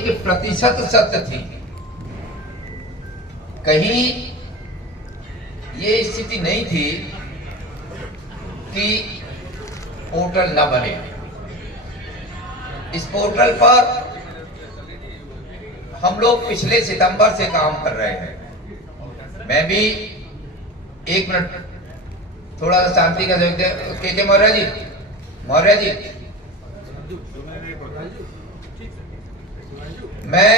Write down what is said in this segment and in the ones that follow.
एक प्रतिशत सत्य थी। कहीं ये स्थिति नहीं थी कि पोर्टल न बने। इस पोर्टल पर हम लोग पिछले सितंबर से काम कर रहे हैं। मैं भी एक मिनट थोड़ा सा शांति का के मौर्य जी मैं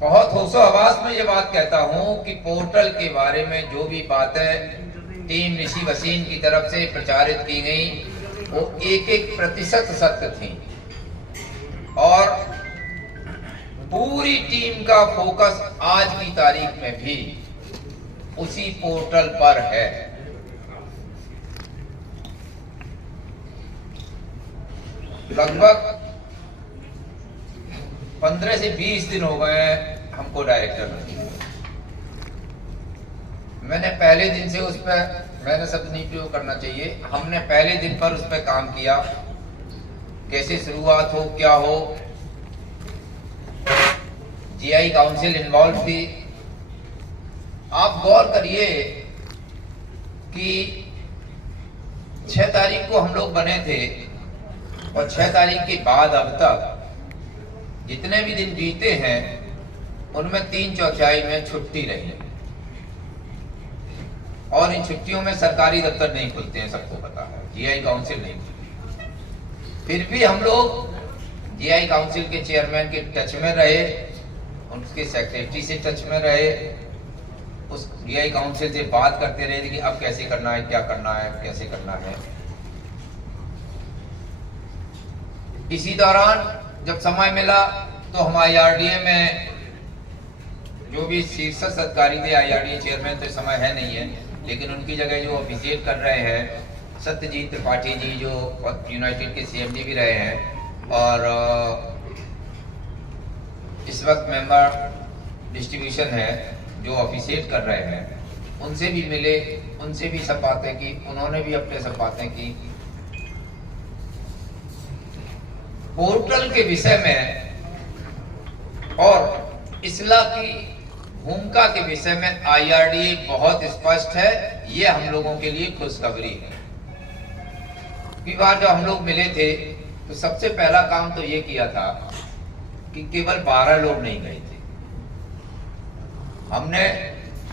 बहुत होशो हवास में ये बात कहता हूं कि पोर्टल के बारे में जो भी बातें टीम ऋषि वसीम की तरफ से प्रचारित की गई वो 1% सत्य थी और पूरी टीम का फोकस आज की तारीख में भी उसी पोर्टल पर है। लगभग 15 से 20 दिन हो गए हमको डायरेक्टर में। मैंने पहले दिन से उस पर, मैंने शब्द नहीं प्रयोग करना चाहिए, हमने पहले दिन पर उस पर काम किया। कैसे शुरुआत हो क्या हो, जीआई काउंसिल इन्वॉल्व थी। आप गौर करिए कि 6 तारीख को हम लोग बने थे और 6 तारीख के बाद अब तक जितने भी दिन बीते हैं उनमें 3/4 में छुट्टी रही और इन छुट्टियों में सरकारी दफ्तर नहीं खुलते हैं, सबको पता है। जीआई काउंसिल नहीं खुलती। फिर भी हम लोग जीआई काउंसिल के चेयरमैन के टच में रहे, उनके सेक्रेटरी से टच में रहे, उस जीआई काउंसिल से बात करते रहे कि अब कैसे करना है, क्या करना है, कैसे करना है। इसी दौरान जब समय मिला तो हम IRDA में जो भी शीर्ष अधिकारी थे, IRDA चेयरमैन तो इस समय है नहीं है, लेकिन उनकी जगह जो ऑफिशिएट कर रहे हैं सत्यजीत त्रिपाठी जी जो यूनाइटेड के CMD भी रहे हैं और इस वक्त मेंबर डिस्ट्रीब्यूशन है जो ऑफिशिएट कर रहे हैं, उनसे भी मिले, उनसे भी सब बातें की, उन्होंने भी अपने सब बातें की। पोर्टल के विषय में और इस्लाह की भूमिका के विषय में IRDA बहुत स्पष्ट है। ये हम लोगों के लिए खुशखबरी है। पिछली बार जब हम लोग मिले थे तो सबसे पहला काम तो ये किया था कि केवल 12 लोग नहीं गए थे। हमने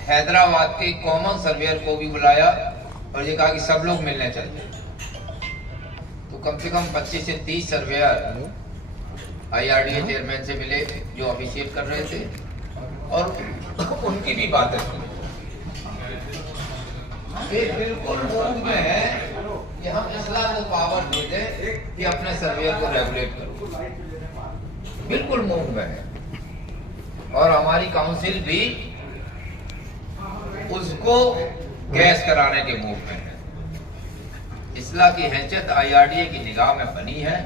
हैदराबाद के कॉमन सर्वेयर को भी बुलाया और ये कहा कि सब लोग मिलने चलते। तो कम से कम 25 से 30 सर्वेयर IRDA चेयरमैन से मिले जो ऑफिशिएट कर रहे थे और उनकी भी बातें सुनी। वे बिल्कुल मूड में है कि हम इस्लाम को पावर दे दें कि अपने सर्वेयर को रेगुलेट करो, बिल्कुल मूड में है। और हमारी काउंसिल भी उसको गैस कराने के मूड में है। इस्लाह की हैसियत IRDA की निगाह में बनी है,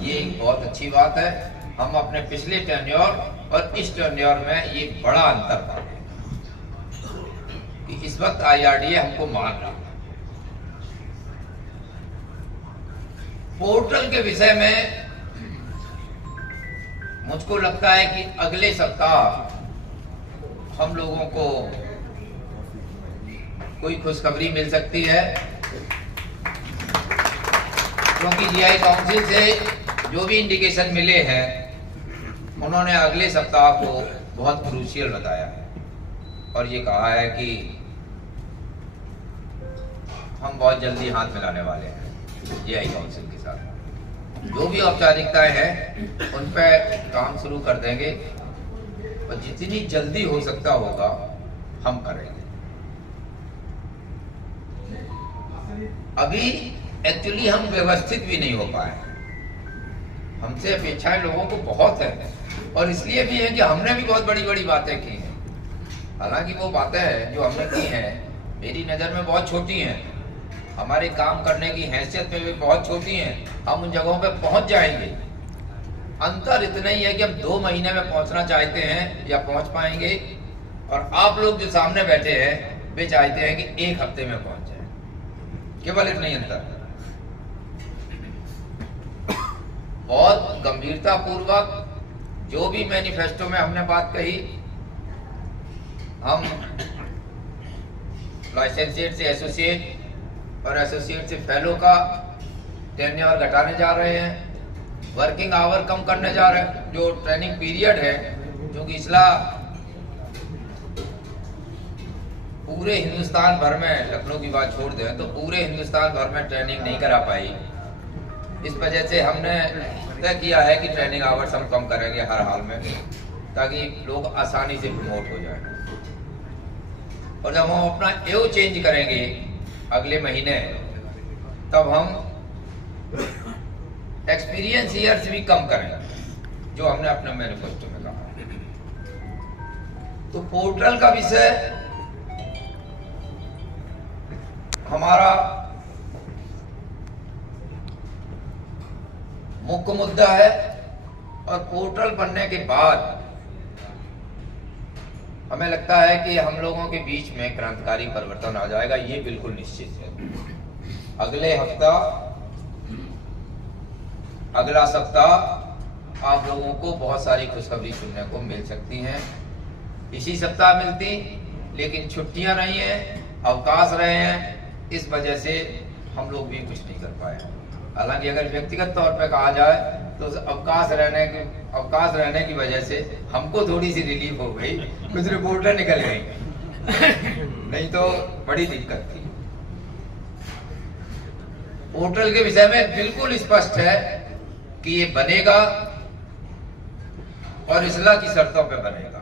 ये एक बहुत अच्छी बात है। हम अपने पिछले टेन्योर और इस टेन्योर में ये बड़ा अंतर था कि इस वक्त IRDA हमको मान रहा है। पोर्टल के विषय में मुझको लगता है कि अगले सप्ताह हम लोगों को कोई खुशखबरी मिल सकती है, क्योंकि जीआई काउंसिल से जो भी इंडिकेशन मिले हैं उन्होंने अगले सप्ताह को बहुत क्रूशियल बताया है और ये कहा है कि हम बहुत जल्दी हाथ मिलाने वाले हैं जीआई काउंसिल के साथ। जो भी औपचारिकताएं हैं उन पर काम शुरू कर देंगे और जितनी जल्दी हो सकता होगा हम करेंगे। अभी एक्चुअली हम व्यवस्थित भी नहीं हो पाए, हमसे अपेक्षाएं लोगों को बहुत है और इसलिए भी है कि हमने भी बहुत बड़ी बड़ी बातें की हैं। हालांकि वो बातें जो हमने की हैं मेरी नज़र में बहुत छोटी हैं, हमारे काम करने की हैसियत में भी बहुत छोटी हैं। हम उन जगहों पे पहुंच जाएंगे। अंतर इतना ही है कि हम 2 महीने में पहुंचना चाहते हैं या पहुंच पाएंगे और आप लोग जो सामने बैठे हैं वे चाहते हैं कि 1 हफ्ते में पहुंच जाए। केवल इतना ही अंतर। बहुत गंभीरता पूर्वक जो भी मैनिफेस्टो में हमने बात कही, हम लाइसेंसिएट से एसोसिएट और एसोसिएट से फेलो का टेन्योर घटाने जा रहे हैं, वर्किंग आवर कम करने जा रहे हैं। जो ट्रेनिंग पीरियड है, क्योंकि इसला पूरे हिंदुस्तान भर में, लखनऊ की बात छोड़ दें तो पूरे हिंदुस्तान भर में ट्रेनिंग नहीं करा पाई। इस वजह से हमने तय किया है कि ट्रेनिंग आवर्स हम कम करेंगे हर हाल में, ताकि लोग आसानी से प्रमोट हो जाए। और जब हम अपना एओ चेंज करेंगे अगले महीने, तब हम एक्सपीरियंस ईयर्स भी कम करेंगे, जो हमने अपने मैनिफेस्टो में कहा। तो पोर्टल का विषय हमारा मुख्य मुद्दा है, और पोर्टल बनने के बाद हमें लगता है कि हम लोगों के बीच में क्रांतिकारी परिवर्तन आ जाएगा, ये बिल्कुल निश्चित है। अगला सप्ताह आप लोगों को बहुत सारी खुशखबरी सुनने को मिल सकती हैं। इसी सप्ताह मिलती, लेकिन छुट्टियां रही हैं, अवकाश रहे हैं, इस वजह से हम लोग भी कुछ नहीं कर पाए। हालांकि अगर व्यक्तिगत तौर पर कहा जाए तो अवकाश रहने की वजह से हमको थोड़ी सी रिलीफ हो गई, कुछ रिपोर्टें निकल गई, नहीं तो बड़ी दिक्कत थी। पोर्टल के विषय में बिल्कुल स्पष्ट है कि ये बनेगा और इस्लाह की शर्तों पे बनेगा।